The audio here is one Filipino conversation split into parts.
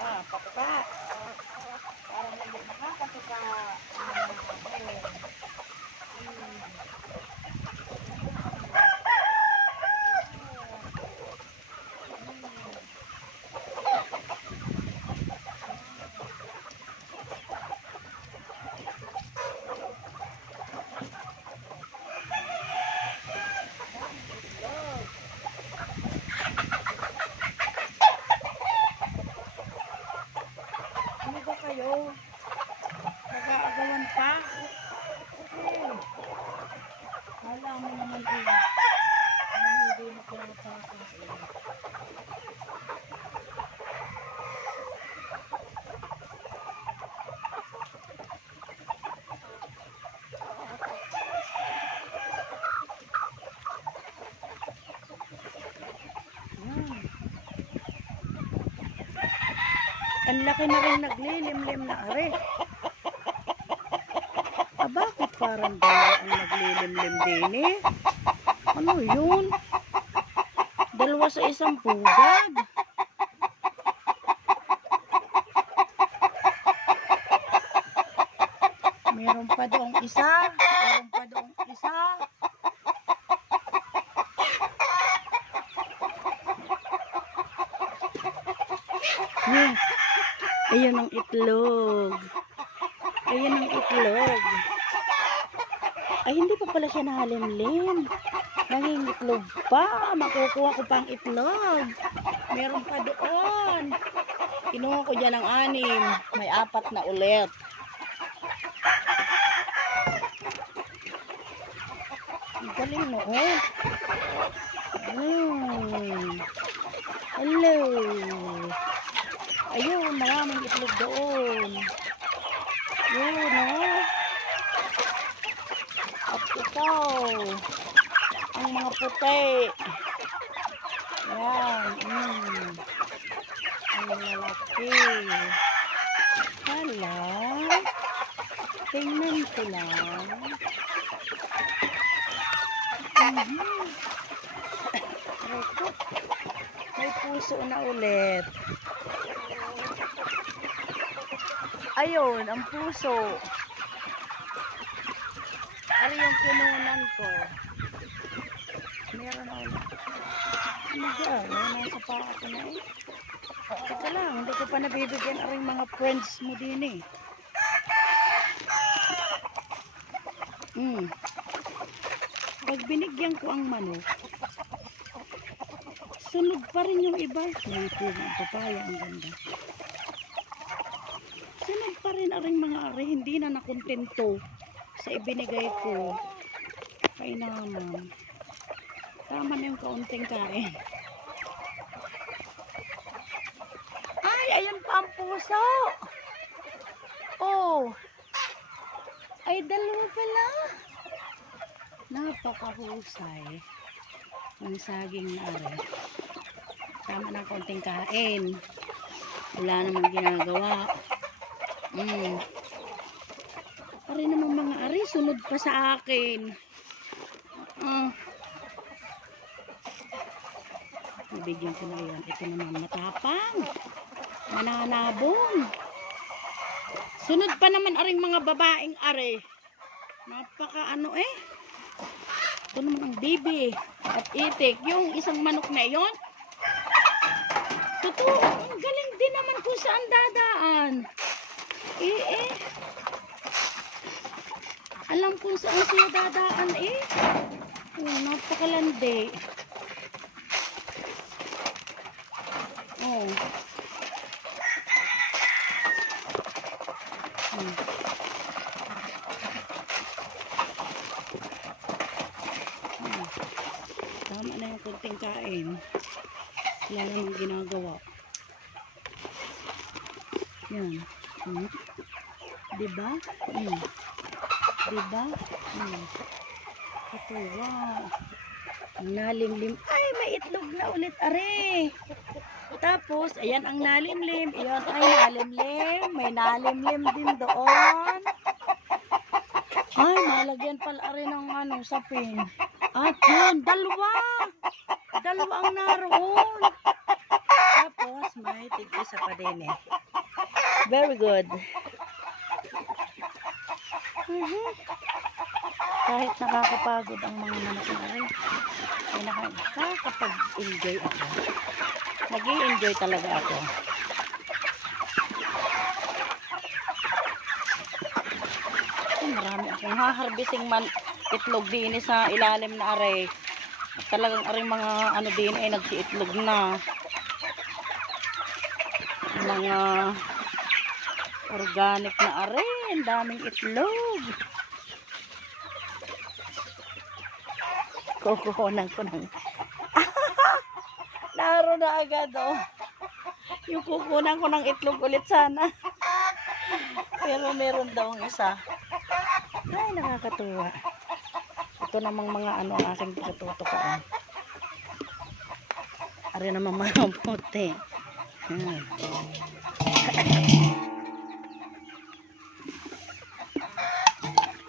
Ah, patuka. Parang hindi makakatuka. Ano ba kayo? Nag-aagawan pa? Okay. Kala mo naman hindi mo pinapakain. Ang laki na rin naglilimlim na are. Bakit parang dalawa ang naglilimlim din eh? Ano yun? Dalawa sa isang pugad. Meron pa doong isa. Meron pa doong isa. Ayun ang itlog. Ayun ang itlog. Ay, hindi pa pala siya nahalimlim. Nangingitlog pa. Makukuha ko pang itlog. Meron pa doon. Kinuha ko dyan ng 6. May 4 na ulit. Ang galing noon. Hello. Ayun, maraming itlog doon. Yun, no? At ito, ang mga puti. Yan, ang lalaki. Hala, tingnan ko lang. May puso na ulit. Ayun, ang puso. Ari yung kinunan ko. Meron na ulit. Ano ba? Nasa paa ko na eh. Teka lang, hindi ko pa nabibigyan aring mga friends mo din eh. Pag binigyan ko ang manok, sunod pa rin yung iba. May ang papaya, ang ganda. Sunod pa rin aring mga ari, hindi na nakontento sa ibinigay ko. Kay naman. Tama na yung kaunting kain. Ay, ayun pa ang puso. Oh. Ay, dalawa pala. Napakahusay. Ang saging na ari. Tama na kaunting kain. Wala namang ginagawa. Ari naman mga ari, sunod pa sa akin. Nabigyan ko na yan. Ito naman matapang. Mananabong. Sunod pa naman aring mga babaeng ari. Napaka ano eh. Ito naman ang bibi at itik. Yung isang manok na yon. Totoo, ang galing din naman kung saan dadaan. Alam kung saan siya dadaan eh. Oh, napakalandi. Oh. Tama na yung kunting kain. Wala namang ginagawa. Yan. Diba? Diba? Ito, wow. Nalimlim. Ay, may itlog na ulit, are. Tapos, ayan ang nalimlim. Ayan ay nalimlim. May nalimlim din doon. Ay, malagyan pala rin ng ano, sapin. At yun, dalawa. Dalawa ang naroon. Tapos, may tig-isa pa din eh. Very good. Kahit nakakapagod ang mga manok na rin, ay nakakapag-enjoy ako. Nag-i-enjoy talaga ako. Marami akong haharbising itlog din sa ilalim na aray. Talagang aring mga ano din ay nagsiitlog na. Mga organic na aray. Ang daming itlog. Kukuhunan ko ng naroon na agad oh. Yung kukunan ko ng itlog ulit sana. Pero meron daw ang isa. Ay, nakakatuwa. Ito namang mga ano aking pinatutukaan. Ari naman mga puti.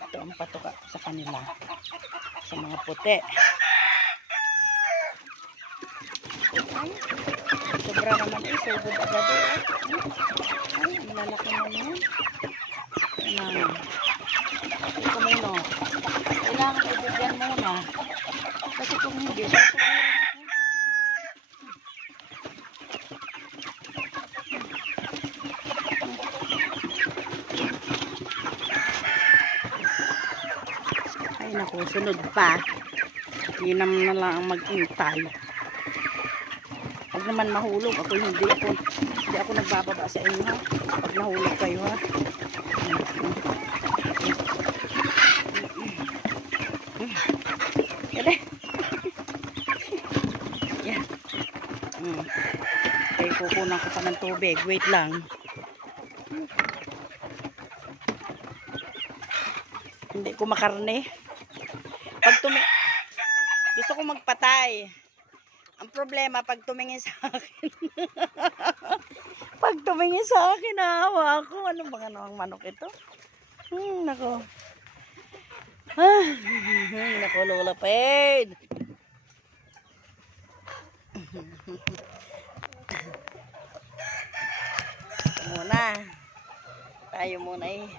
Ito ang patuka sa kanila. Sa mga puti. Ay, sobra naman eh. Sobra agad eh. Ay, ang lalaki naman. Ayan. Ito muna. Kailangan ibigyan muna. Kasi kung hindi, ay naku, sunod pa. Hinam na lang ang mag-intay. Huwag naman mahulog. Hindi ako nagbababa sa inyo ha. Pag nahulog kayo ha. Dali. Yan. Okay, kukunan ko pa ng tubig. Wait lang. Hindi ko makarne. Gusto ko magpatay. Ang problema, pag tumingin sa akin. Pag tumingin sa akin, naawa ako. Ano bang ang manok ito? Nako. Nako, Lola Paid. Muna. Tayo muna eh.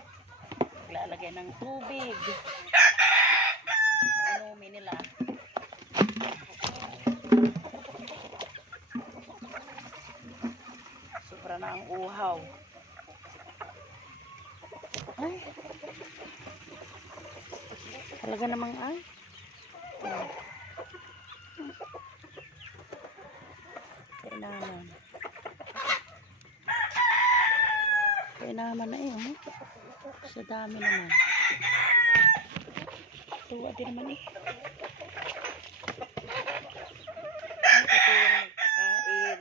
Maglalagay ng tubig. Inumin nila. Sobra na ang uhaw. Ay. Talaga namang ay. Kailangan. Kailangan na eh. Sa dami naman. Tuwa din naman eh. Ay, katuwa nagpakain.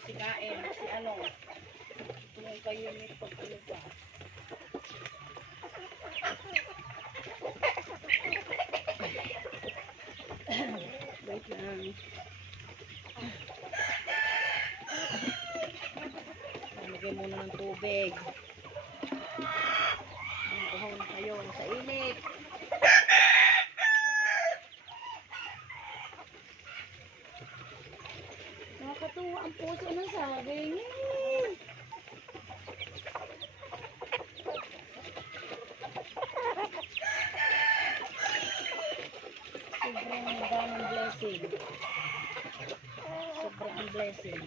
Sikain, si ano, kung kayo may pagkalupa. Wait lang. Lagay muna ng tubig. Uhaw na kayo sa init. Nakakatuwa ang puso ng saging. Sobrang daming blessing. Sobrang blessing.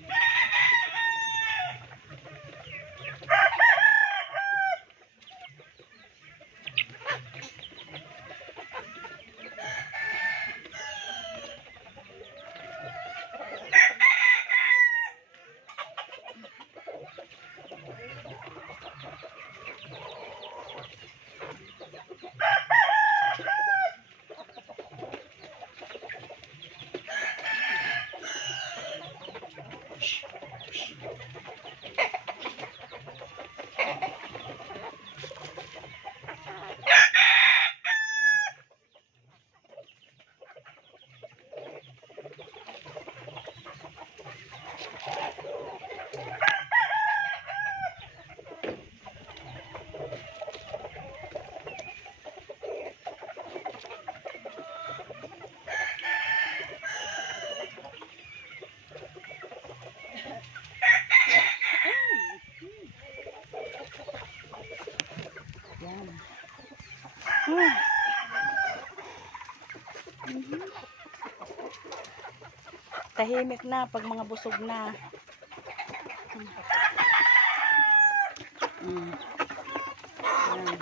Mhm. Tahimik na pag mga busog na. Mm. Yan.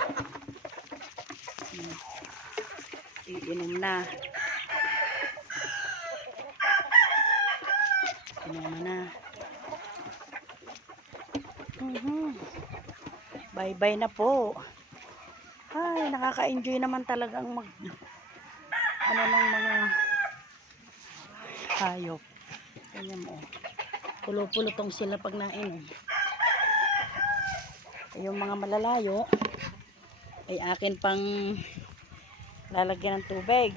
Iinom na. Inom na. Bye-bye na po. Ay, nakaka-enjoy naman talagang ng mga hayop. Ganyan mo. Pulo-pulutong sila pag nainom. Yung mga malalayo ay akin pang lalagyan ng tubig.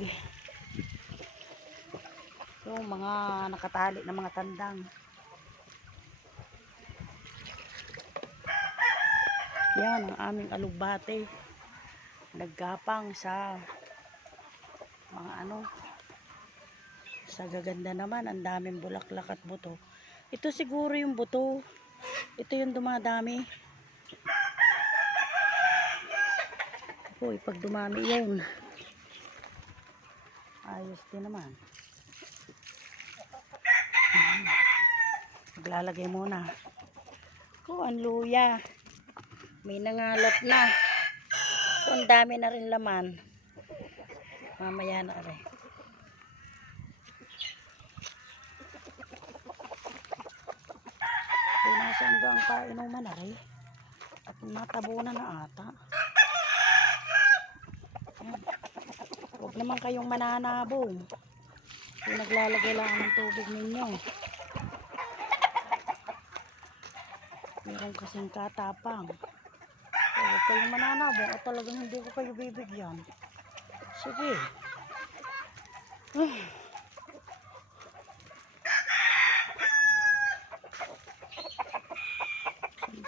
Yung mga nakatali na mga tandang. Yan ang aming alugbate. Naggapang sa mga sa gaganda naman, ang daming bulaklak at buto. Ito siguro yung buto. Ito yung dumadami. Uy, pag dumami yun, ayos din naman. Maglalagay muna. Ang luya. May nangalot na. Ang dami na rin laman. Mamaya na rin. Nasa hanggang kainuman na rin. At natabunan na ata. Huwag naman kayong mananabong. Kung naglalagay lang ng tubig ninyo. Meron kasing katapang. Huwag kayong mananabong at talagang hindi ko kayo bibigyan. Sige.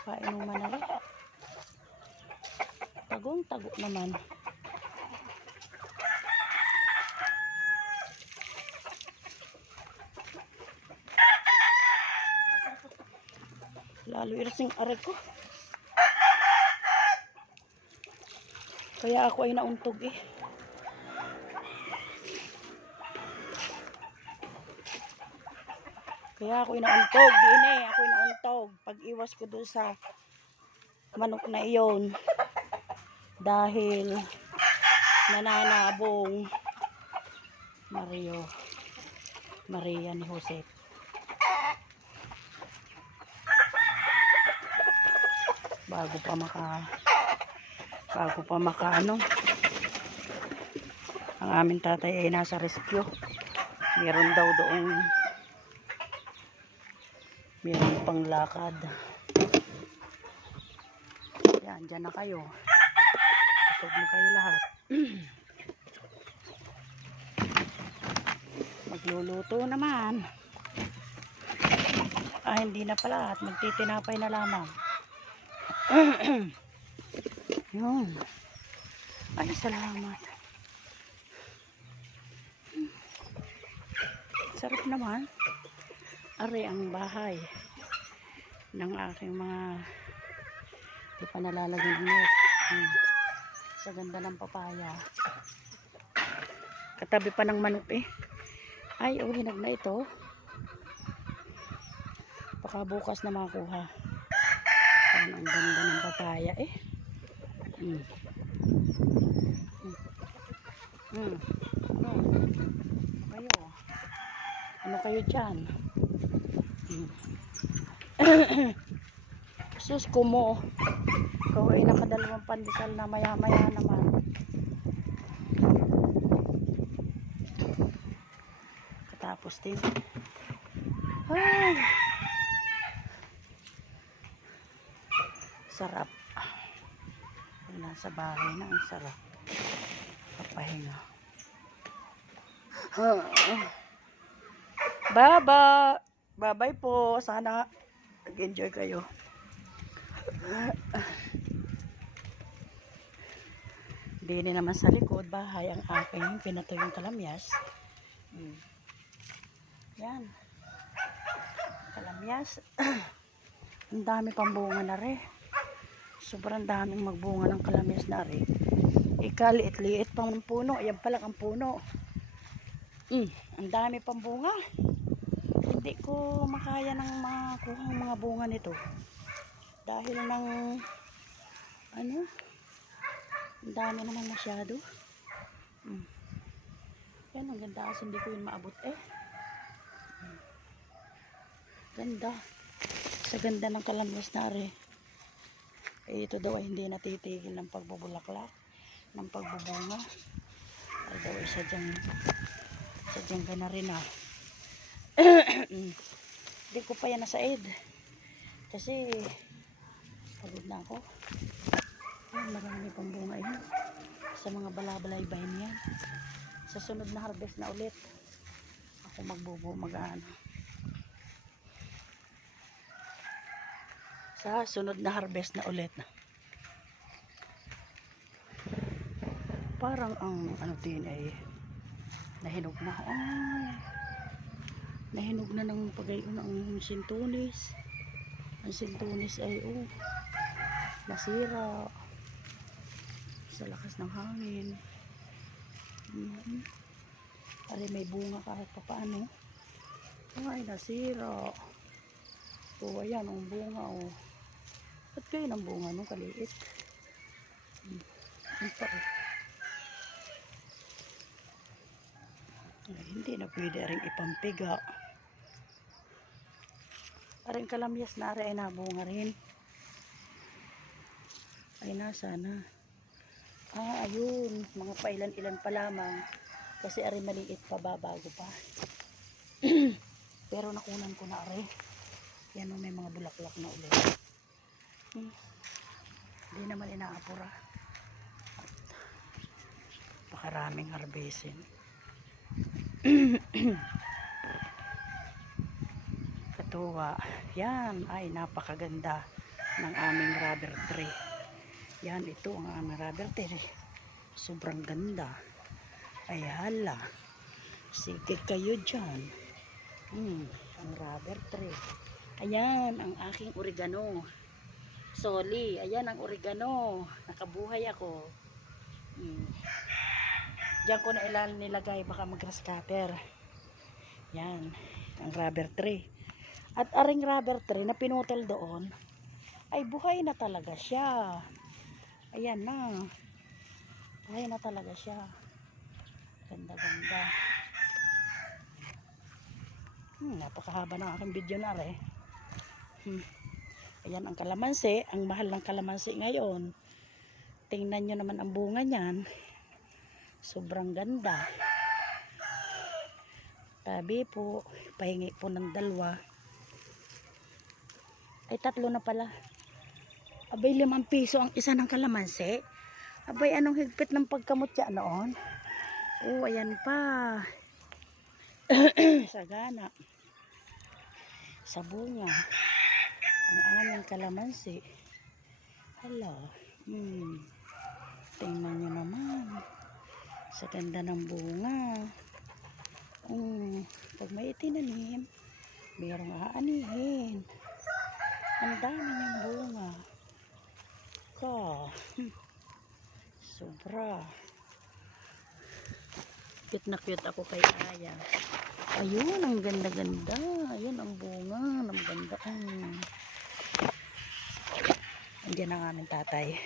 Painuman na rin. Tagong-tago naman. Lalo irasing aray ko. Kaya ako ay nauntog eh. Kaya ako ay nauntog. Ako ay nauntog. Pag iwas ko doon sa manok na iyon. Dahil nananabong Maria ni Jose. Bago pa maka ang aming tatay ay nasa rescue. Meron daw doong meron pang lakad. Yan, dyan na kayo. Busog na kayo lahat. Magluluto naman. Hindi na pala at magtitinapay na lamang. Yun. Ay, salamat. Sarap naman. Ari ang bahay ng aking mga di pa nalalagyan ng net. Sa ganda ng papaya. Katabi pa ng manok eh. Ay, hinag na ito. Baka bukas na makuha. Ang ganda ng papaya eh. Ano kayo dyan? Sus kumo. Ikaw ay nakadalawang pandesal na maya-maya naman. Katapos din. Ay. Sarap. Nasa bahay na ang sarap. Papahinga. Bye-bye po. Sana nag-enjoy kayo. Dini naman sa likod bahay ang aking pinatuyong kalamyas. Yan. Kalamyas. Ang dami pang bunga na rin. Sobrang daming magbunga ng kalamyas na rin. Ikaliit-liit pang puno. Ayan pa lang ang puno. Ang dami pang bunga. Hindi ko makaya ng makuha mga bunga nito. Dahil ng ano, ang dami naman masyado. Yan, ang ganda kasi hindi ko yun maabot eh. Ganda. Sa ganda ng kalamyas na rin. Eh, ito daw ay hindi natitigil ng pagbubulaklak, ng pagbubunga. Ay daw ay sadyang gana rin ah. Hindi ko pa yan nasaid. Kasi pagod na ako. Ay, marami pang bunga yan. Sa mga balabalay-bay niyan. Sa sunod na harvest na ulit. Ako mag-ano. Sa sunod na harvest na ulit. Parang ang ano din ay nahinog na. Ay, nahinog na ng pagayon ang sintunis. Ang sintunis ay nasira sa lakas ng hangin. Ay, may bunga kahit pa paano. Ay, nasira. Ayan ang bunga Ba't kayo ng bunga nung kaliit? Ito Ay, hindi na pwede rin ipampiga. Aring kalamyas na rin ay nabunga rin. Ay, nasa na? Ayun. Mga pailan-ilan pa lamang. Kasi aring maliit pa bago pa. Pero nakunan ko na rin. Yan may mga bulaklak na ulit. Hindi naman inaapura. At pakaraming harvestin. Katuwa. Yan ay napakaganda ng aming rubber tree. Yan, ito ang aming rubber tree. Sobrang ganda. Ay hala. Sige kayo dyan. Ang rubber tree. Ayan ang aking oregano. Soli. Ayan ang oregano. Nakabuhay ako. Diyan ko na nilagay. Baka mag-grass cutter. Yan. Ang rubber tree. At aring rubber tree na pinutel doon ay buhay na talaga siya. Ayan na. Buhay na talaga siya. Ganda-ganda. Napakahaba ng aking video na rin. Ayan ang kalamansi. Ang mahal ng kalamansi ngayon. Tingnan nyo naman ang bunga niyan. Sobrang ganda. Tabi po. Pahingi po ng 2. Ay, 3 na pala. Abay, 5 piso ang isa ng kalamansi. Abay, anong higpit ng pagkamutya noon? Ayan pa. Sagana. Sa bunga. Ang aming kalamansi. Hala. Tingnan nyo naman. Sa ganda ng bunga. Pag may itinanim, mayroong aanihin. Ang dami niyang bunga. Sobra. Cute na cute ako kay Aya. Ayun, ang ganda-ganda. Ayun, ang bunga. Ang ganda. Andiyan ang aming tatay.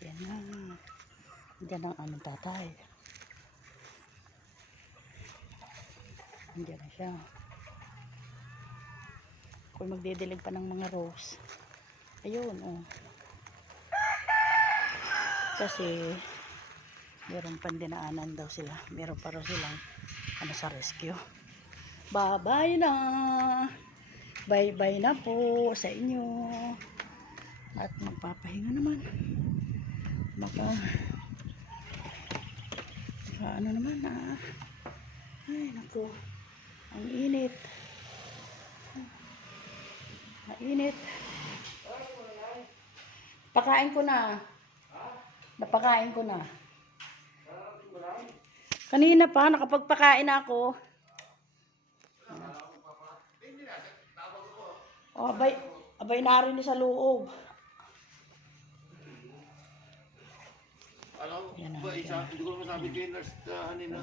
Yan na. Andiyan ang aming tatay. Andiyan na siya. Kung magdidilig pa ng mga rose. Ayun, Kasi meron pandinaanan daw sila. Meron pa rin silang sa rescue. Bye-bye na. Bye-bye na po sa inyo. At magpapahinga naman. Ano naman Ay, naku. Ang init. Mainit. Pakain ko na. Napakain ko na. Kanina pa, nakapagpakain ako. Abay narin ni sa loob. Alam mo, Yan na, ba, yan isa, na. hindi ko naman sabi kayo, nurse, kanina.